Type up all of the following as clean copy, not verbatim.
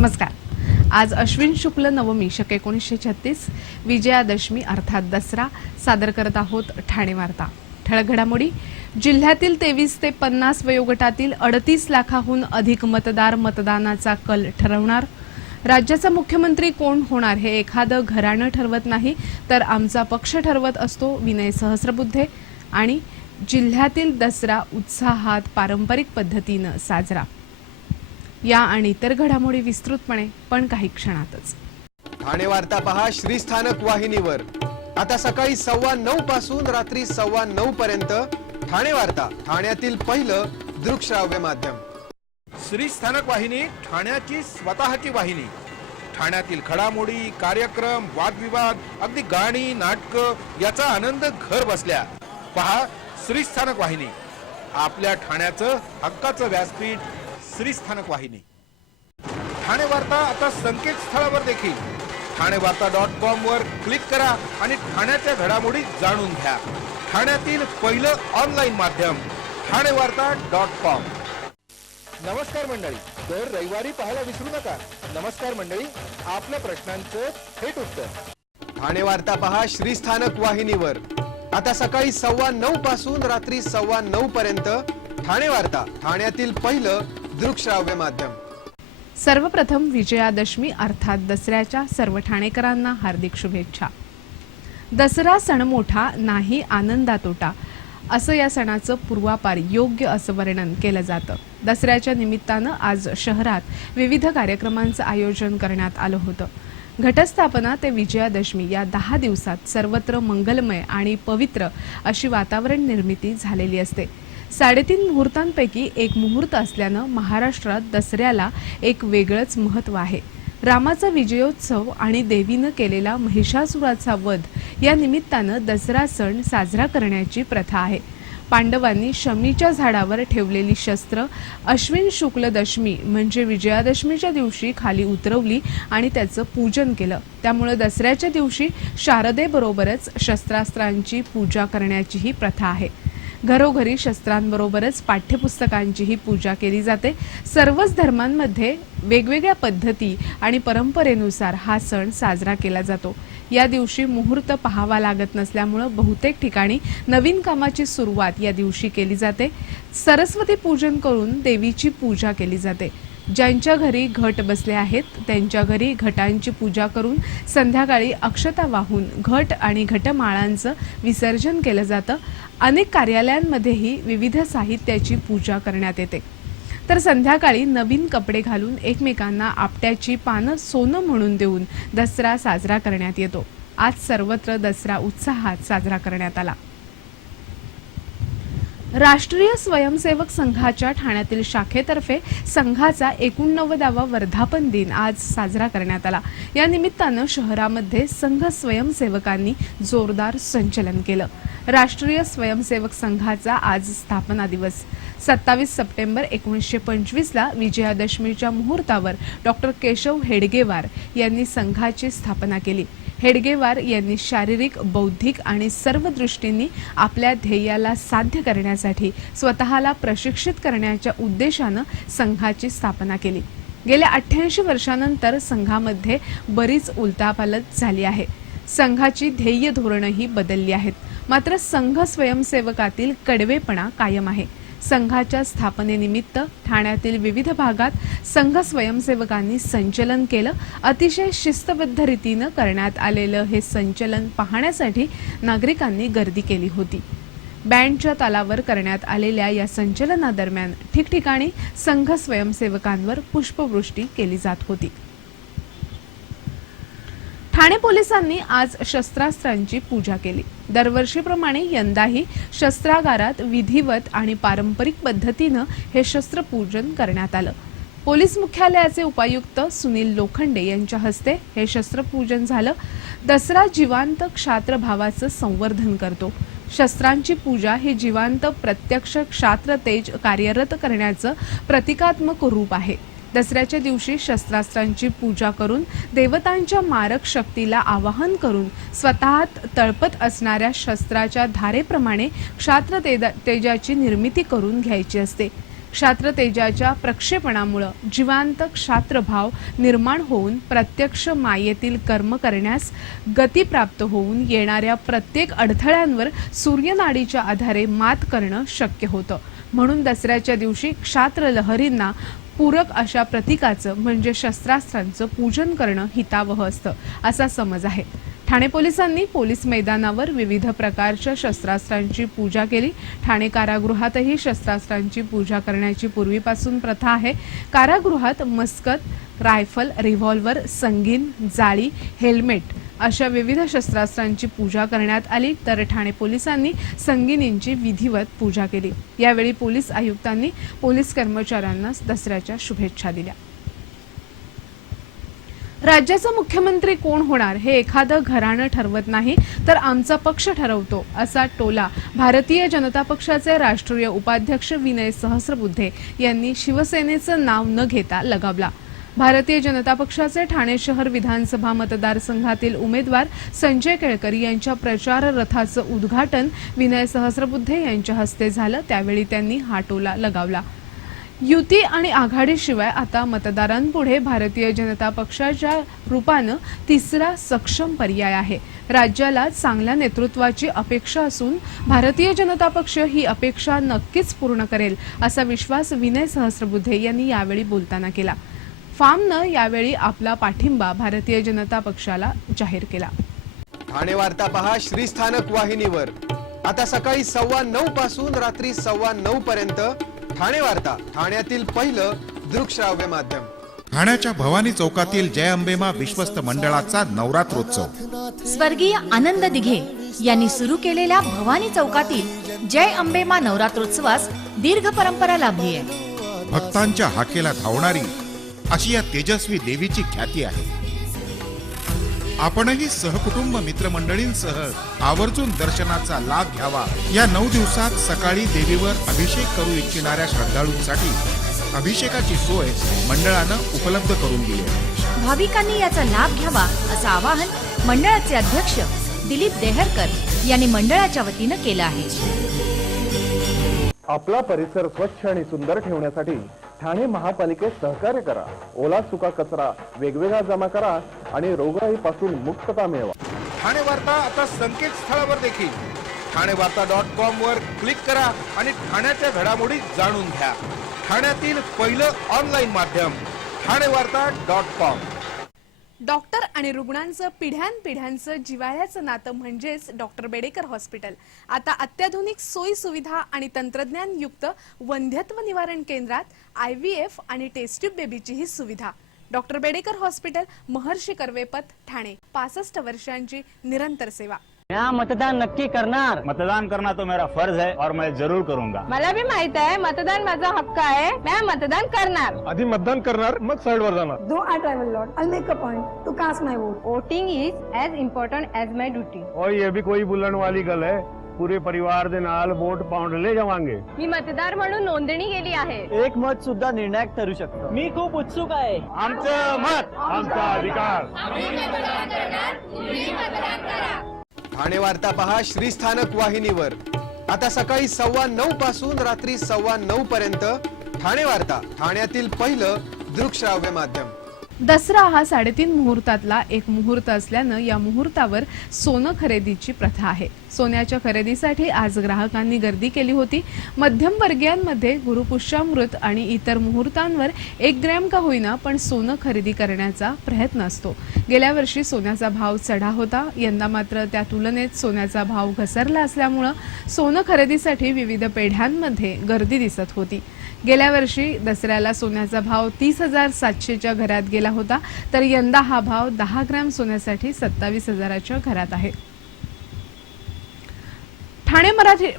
नमस्कार। आज अश्विन शुक्ल नवमी शके 1936 विजयादशमी अर्थात दसरा सादर करत आहोत ठाणे वार्ता। ठळक घडामोडी। जिल्ह्यातील 23 ते 50 वयोगटातील 38 लाखाहून अधिक मतदार मतदानाचा कल ठरवणार। राज्याचा मुख्यमंत्री कोण होणार हे एखादं घराणं ठरवत नाही तर आमचा पक्ष ठरवत असतो, विनय सहस्रबुद्धे। आणि जिल्ह्यातील दसरा उत्साहात पारंपरिक पद्धतीने साजरा। या आणि इतर घडामोडी विस्तृतपणे पण काही क्षणातच। ठाणे वार्ता पहा श्रीस्थानक वाहिनीवर। आता सकाळी 9:15 पासून रात्री 9:15 पर्यंत ठाणे वार्ता, ठाण्यातील पहिलं दृकश्राव्य माध्यम। श्रीस्थानक वाहिनी ठाण्याची स्वतःची वाहिनी। ठाण्यातील घडामोडी, कार्यक्रम, वादविवाद, अगदी गाणी, नाटक याचा आनंद घर बसल्या पहा श्रीस्थानक वाहिनी। आपल्या ठाण्याचं हक्काचं व्यासपीठ श्रीस्थानक वाहिनी। ठाणे वार्ता आता संकेतस्थळावर देखील ठाणेवार्ता.com वर क्लिक करा आणि ठाण्याच्या घडामोडी जाणून घ्या। ठाण्यातील पहिलं ऑनलाईन माध्यम ठाणेवार्ता.com। नमस्कार मंडळी, दर रविवारी पाहायला विसरू नका। नमस्कार मंडळी, आपल्या प्रश्नांचं थेट उत्तर। ठाणे वार्ता पहा श्रीस्थानक वाहिनीवर। आता सकाळी 9:15 पासून रात्री 9:15 पर्यंत ठाणे वार्ता, ठाण्यातील पहिलं दृकश्राव्य माध्यम। सर्वप्रथम विजयादशमी अर्थात दसऱ्याच्या सर्व ठाणेकरांना हार्दिक शुभेच्छा। दसरा सण मोठा नाही आनंदा तोटा असं या सणाचं पूर्वापार योग्य असं वर्णन केलं जातं। दसऱ्याच्या निमित्तानं आज शहरात विविध कार्यक्रमांचं आयोजन करण्यात आलं होतं। घटस्थापना ते विजयादशमी या 10 दिवसात सर्वत्र मंगलमय आणि पवित्र अशी वातावरण निर्मिती झालेली असते। 3.5 मुहूर्तांपैकी एक मुहूर्त असल्यानं महाराष्ट्रात दसऱ्याला एक वेगळंच महत्त्व आहे। रामाचा विजयोत्सव आणि देवीनं केलेला महिषासुराचा वध या निमित्तानं दसरा सण साजरा करण्याची प्रथा आहे। पांडवांनी शमीच्या झाडावर ठेवलेली शस्त्र अश्विन शुक्ल दशमी म्हणजे विजयादशमीच्या दिवशी खाली उतरवली आणि त्याचं पूजन केलं। त्यामुळे दसऱ्याच्या दिवशी शारदेबरोबरच शस्त्रास्त्रांची पूजा करण्याचीही प्रथा आहे। घरोघरी शस्त्रांबरोबरच पाठ्यपुस्तकांचीही पूजा केली जाते। सर्वच धर्मांमध्ये वेगवेगळ्या पद्धती आणि परंपरेनुसार हा सण साजरा केला जातो। या दिवशी मुहूर्त पाहावा लागत नसल्यामुळे बहुतेक ठिकाणी नवीन कामाची सुरुवात या दिवशी केली जाते। सरस्वती पूजन करून देवीची पूजा केली जाते। ज्यांच्या घरी घट बसले आहेत त्यांच्या घरी घटांची पूजा करून संध्याकाळी अक्षता वाहून घट आणि घटमाळांचं विसर्जन केलं जातं। अनेक कार्यालयांमध्येही विविध साहित्याची पूजा करण्यात येते। तर संध्याकाळी नवीन कपडे घालून एकमेकांना आपट्याची पानं सोनं म्हणून देऊन दसरा साजरा करण्यात येतो। आज सर्वत्र दसरा उत्साहात साजरा करण्यात आला। राष्ट्रीय स्वयंसेवक संघाच्या ठाण्यातील शाखेतर्फे संघाचा 89वा वर्धापन दिन आज साजरा करण्यात आला। या निमित्तानं शहरामध्ये संघ स्वयंसेवकांनी जोरदार संचलन केलं। राष्ट्रीय स्वयंसेवक संघाचा आज स्थापना दिवस 27 सप्टेंबर 1925 ला विजयादशमीच्या मुहूर्तावर डॉक्टर केशव हेडगेवार यांनी संघाची स्थापना केली। हेडगेवार यांनी शारीरिक, बौद्धिक आणि सर्व दृष्टींनी आपल्या ध्येयाला साध्य करण्यासाठी स्वतःला प्रशिक्षित करण्याच्या उद्देशानं संघाची स्थापना केली। गेल्या 88 वर्षांनंतर संघामध्ये बरीच उलथापालथ झाली आहे। संघाची ध्येय धोरणंही बदलली आहेत, मात्र संघ स्वयंसेवकातील कडवेपणा कायम आहे। संघाच्या स्थापनेनिमित्त ठाण्यातील विविध भागात संघ स्वयंसेवकांनी संचलन केलं। अतिशय शिस्तबद्ध रीतीनं करण्यात आलेलं हे संचलन पाहण्यासाठी नागरिकांनी गर्दी केली होती। बँडच्या तालावर करण्यात आलेल्या या संचलनादरम्यान ठिकठिकाणी संघ स्वयंसेवकांवर पुष्पवृष्टी केली जात होती। ठाणे पोलिसांनी आज शस्त्रास्त्रांची पूजा केली। दरवर्षीप्रमाणे यंदाही शस्त्रागारात विधिवत आणि पारंपरिक पद्धतीनं हे शस्त्रपूजन करण्यात आलं। पोलीस मुख्यालयाचे उपायुक्त सुनील लोखंडे यांच्या हस्ते हे शस्त्रपूजन झालं। दसरा जिवंत क्षात्र भावाचं संवर्धन करतो। शस्त्रांची पूजा ही जिवंत प्रत्यक्ष क्षात्र तेज कार्यरत करण्याचं प्रतिकात्मक रूप आहे। दसऱ्याच्या दिवशी शस्त्रास्त्रांची पूजा करून देवतांच्या मारक शक्तीला आवाहन करून स्वतःत तळपत असणाऱ्या शस्त्राच्या धारेप्रमाणे क्षात्र तेजाची निर्मिती करून घ्यायची असते। क्षात्र तेजाच्या प्रक्षेपणामुळे जिवांत क्षात्रभाव निर्माण होऊन प्रत्यक्ष मायेतील कर्म करण्यास गती प्राप्त होऊन येणाऱ्या प्रत्येक अडथळ्यांवर सूर्यनाडीच्या आधारे मात करणं शक्य होतं। म्हणून दसऱ्याच्या दिवशी क्षात्र लहरींना पूरक अशा प्रतीकाचं म्हणजे शस्त्रास्त्रांचं पूजन करणं हितावह असतं असा समज आहे। ठाणे पोलिसांनी पोलीस मैदानावर विविध प्रकारच्या शस्त्रास्त्रांची पूजा केली। ठाणे कारागृहातही शस्त्रास्त्रांची पूजा करण्याची पूर्वीपासून प्रथा आहे। कारागृहात मस्कत, रायफल, रिव्हॉल्वर, संगीन, जाळी, हेल्मेट अशा विविध शस्त्रास्त्रांची पूजा करण्यात आली। तर ठाणे पोलिसांनी संगीनींची विधिवत पूजा केली। यावेळी पोलीस आयुक्तांनी पोलीस कर्मचाऱ्यांना दसऱ्याच्या शुभेच्छा दिल्या। राज्याचा मुख्यमंत्री कोण होणार हे एखादं घराणं ठरवत नाही तर आमचा पक्ष ठरवतो असा टोला भारतीय जनता पक्षाचे राष्ट्रीय उपाध्यक्ष विनय सहस्रबुद्धे यांनी शिवसेनेचं नाव न घेता लगावला। भारतीय जनता पक्षाचे ठाणे शहर विधानसभा मतदारसंघातील उमेदवार संजय केळकर यांच्या प्रचार रथाचं उद्घाटन विनय सहस्रबुद्धे यांच्या हस्ते झालं। त्यावेळी त्यांनी हा टोला लगावला। युती आणि आघाडीशिवाय आता मतदारांपुढे भारतीय जनता पक्षाच्या रूपानं तिसरा सक्षम पर्याय आहे। राज्याला चांगल्या नेतृत्वाची अपेक्षा असून भारतीय जनता पक्ष ही अपेक्षा नक्कीच पूर्ण करेल असा विश्वास विनय सहस्रबुद्धे यांनी यावेळी बोलताना केला। फार्मनं यावेळी आपला पाठिंबा भारतीय जनता पक्षाला जाहीर केला। ठाणे वार्ता पहा श्रीस्थानक वाहिनीवर आता सकाळी 9:15 पासून रात्री 9:15 पर्यंत ठाणे वार्ता, ठाण्यातील पहिलं दृकश्राव्य माध्यम। ठाण्याच्या भवानी चौकातील जय अंबेमा विश्वस्त मंडळाचा नवरात्रोत्सव। स्वर्गीय आनंद दिघे यांनी सुरू केलेल्या भवानी चौकातील जय अंबेमा नवरात्रोत्सवास दीर्घ परंपरा लाभली आहे। भक्तांच्या हाकेला धावणारी अशी या तेजस्वी देवीची ख्याती आहे। आपणही सहकुटुंब मित्रमंडळींसह आवर्जून दर्शनाचा लाभ घ्यावा। या 9 दिवसात सकाळी देवीवर अभिषेक करू इच्छिणाऱ्या श्रद्धाळूंसाठी अभिषेकाची सोय मंडळानं उपलब्ध करून दिली आहे। भाविकांनी याचा लाभ घ्यावा असं आवाहन मंडळाचे अध्यक्ष दिलीप देहरकर यांनी मंडळाच्या वतीनं केलं आहे। आपला परिसर स्वच्छ आणि सुंदर ठेवण्यासाठी ठाणे महापालिकेत सहकार्य करा। ओला सुका कचरा वेगवेगळा जमा करा आणि रोगराईपासून मुक्तता मिळवा। ठाणे वार्ता आता संकेतस्थळावर देखील ठाणेवार्ता.com वर क्लिक करा आणि ठाण्याच्या घडामोडी जाणून घ्या। ठाण्यातील पहिलं ऑनलाईन माध्यम ठाणेवार्ता.com। डॉक्टर आणि रुग्णांचं पिढ्यानपिढ्यांचं जिव्हाळ्याचं नातं म्हणजेच डॉक्टर बेडेकर हॉस्पिटल आता अत्याधुनिक सोयी सुविधा आणि तंत्रज्ञान युक्त वंध्यत्व निवारण केंद्रात IVF आणि टेस्ट ट्यूब बेबीची ही सुविधा। डॉक्टर बेडेकर हॉस्पिटल, महर्षी कर्वे पथ, ठाणे। 65 वर्षांची निरंतर सेवा। मैं मतदान नक्की करणार। मतदान करना तो मेरा फर्ज है और मैं जरूर करूंगा। मला भी माहित आहे मतदान माझा हक्क आहे। मैं मतदान करणार। आधी मतदान करणार मग साइडवर जाणार। Though I travel a lot, I'll make a point to cast my vote. Voting is as important as my duty. और ये भी कोई बुलण वाली गल है, पूरे परिवार दे नाल वोट पाउंड ले जावांगे। मी मतदार म्हणून नोंदणी केली आहे। एक मत सुद्धा निर्णायक ठरू शकतो। मी खूप उत्सुक आहे। आमचं मत आमचा अधिकार। ठाणे वार्ता पहा श्रीस्थानक वाहिनीवर आता सकाळी 9:15 पासून रात्री 9:15 पर्यंत ठाणे वार्ता, ठाण्यातील पहिलं दृकश्राव्य माध्यम। दसरा हा 3.5 मुहूर्तातला एक मुहूर्त असल्यानं या मुहूर्तावर सोनं खरेदीची प्रथा आहे। सोन्याच्या खरेदीसाठी आज ग्राहकांनी गर्दी केली होती। मध्यमवर्गीयांमध्ये गुरुपुष्यामृत आणि इतर मुहूर्तांवर 1 ग्रॅम का होईना पण सोनं खरेदी करण्याचा प्रयत्न असतो। गेल्या वर्षी सोन्याचा भाव चढा होता, यंदा मात्र त्या तुलनेत सोन्याचा भाव घसरला असल्यामुळे सोनं खरेदीसाठी विविध पेढ्यांमध्ये गर्दी दिसत होती। गेल्या वर्षी दसऱ्याला सोन्याचा भाव 30,700च्या घरात गेला होता, तर यंदा हा भाव 10 ग्रॅम सोन्यासाठी 27,000च्या घरात आहे। ठाणे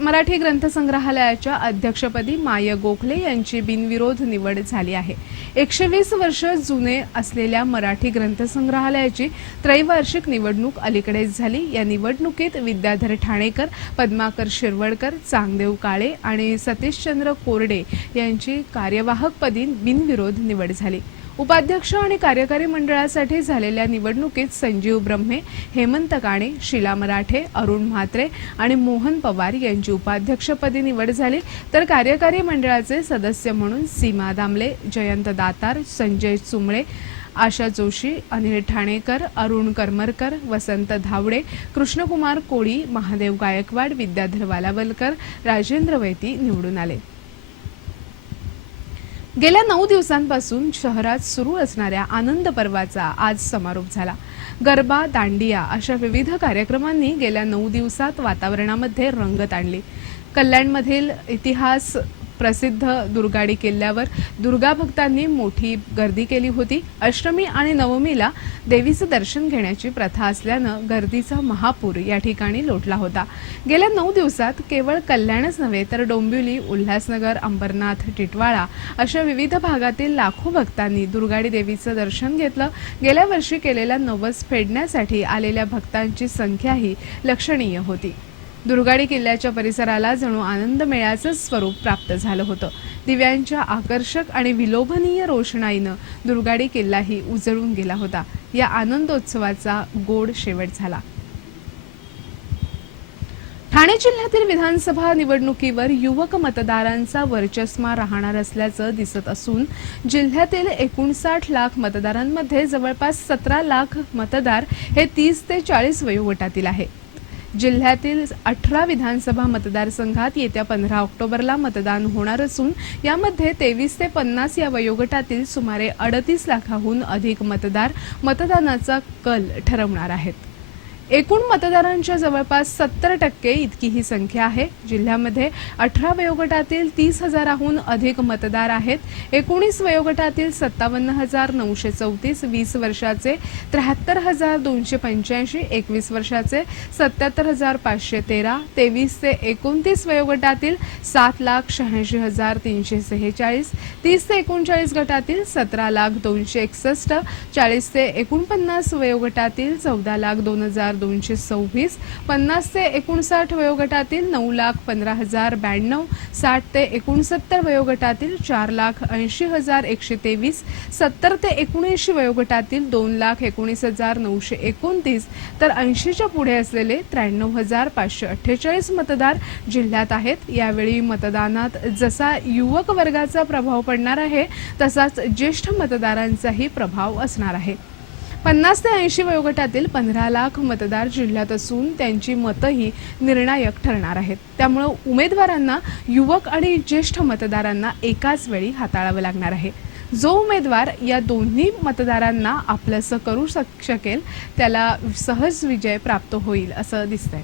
मराठी ग्रंथसंग्रहालयाच्या अध्यक्षपदी माय गोखले यांची बिनविरोध निवड झाली आहे। 120 वर्ष जुने असलेल्या मराठी ग्रंथसंग्रहालयाची त्रैवार्षिक निवडणूक अलीकडेच झाली। या निवडणुकीत विद्याधर ठाणेकर, पद्माकर शिरवळकर, चांगदेव काळे आणि सतीशचंद्र कोरडे यांची कार्यवाहकपदी बिनविरोध निवड झाली। उपाध्यक्ष आणि कार्यकारी मंडळासाठी झालेल्या निवडणुकीत संजीव ब्रह्मे, हेमंत काणे, शीला मराठे, अरुण म्हात्रे आणि मोहन पवार यांची उपाध्यक्षपदी निवड झाली, तर कार्यकारी मंडळाचे सदस्य म्हणून सीमा दामले, जयंत दातार, संजय चुंबळे, आशा जोशी, अनिल ठाणेकर, अरुण करमरकर, वसंत धावडे, कृष्णकुमार कोळी, महादेव गायकवाड, विद्याधर वालावलकर, राजेंद्र वैती निवडून आले. गेल्या 9 दिवसांपासून शहरात सुरू असणाऱ्या आनंद पर्वाचा आज समारोप झाला. गरबा, दांडिया अशा विविध कार्यक्रमांनी गेल्या 9 दिवसात वातावरणामध्ये रंगत आणली. कल्याणमधील इतिहास प्रसिद्ध दुर्गाडी किल्ल्यावर दुर्गा भक्तांनी मोठी गर्दी केली होती. अष्टमी आणि नवमीला देवीचं दर्शन घेण्याची प्रथा असल्यानं गर्दीचा महापूर या ठिकाणी लोटला होता. गेल्या 9 दिवसात केवळ कल्याणच नव्हे तर डोंबिवली, उल्हासनगर, अंबरनाथ, टिटवाळा अशा विविध भागातील लाखो भक्तांनी दुर्गाडी देवीचं दर्शन घेतलं. गेल्या वर्षी केलेला नवस फेडण्यासाठी आलेल्या भक्तांची संख्याही लक्षणीय होती. दुर्गाडी किल्ल्याच्या परिसराला जणू आनंद मेळ्याचं स्वरूप प्राप्त झालं होतं. दिव्यांच्या आकर्षक आणि विलोभनीय रोषणाईनं दुर्गाडी किल्लाही उजळून गेला होता. या आनंदोत्सवाचा गोड शेवट झाला. ठाणे जिल्ह्यातील विधानसभा निवडणुकीवर युवक मतदारांचा वर्चस्व राहणार असल्याचं दिसत असून जिल्ह्यातील 59 लाख मतदारांमध्ये जवळपास 17 लाख मतदार हे 30 ते 40 वयोगटातील आहेत. जिल्ह्यातील 18 विधानसभा मतदारसंघात येत्या 15 ऑक्टोबरला मतदान होणार असून यामध्ये 23 ते 50 या वयोगटातील सुमारे 38 लाखाहून अधिक मतदार मतदानाचा कल ठरवणार आहेत. एकूण मतदारांच्या जवळपास 70% इतकी ही संख्या आहे. जिल्ह्यामध्ये 18 वयोगटातील 30,000हून अधिक मतदार आहेत. 19 वयोगटातील 57,934, 20 वर्षाचे 73,285, 21 वर्षाचे 77,513, 23 ते 29 वयोगटातील 7,86,346, 30 ते 39 गटातील 17,261, 40 ते 49 वयोगटातील 14,02,226, 50 ते 59 वयोगटातील 9,15,092, 60 ते 69 वयोगटातील 4,80,123, 70 ते 79 वयोगटातील 2,19,929, तर 80च्या पुढे असलेले 93,548 मतदार जिल्ह्यात आहेत. यावेळी मतदानात जसा युवक वर्गाचा प्रभाव पडणार आहे तसाच ज्येष्ठ मतदारांचाही प्रभाव असणार आहे. 50 ते 80 वयोगटातील 15 लाख मतदार जिल्ह्यात असून त्यांची मतही निर्णायक ठरणार आहेत. त्यामुळे उमेदवारांना युवक आणि ज्येष्ठ मतदारांना एकाच वेळी हाताळावं लागणार आहे. जो उमेदवार या दोन्ही मतदारांना आपलंसं करू शकेल त्याला सहज विजय प्राप्त होईल असं दिसतंय.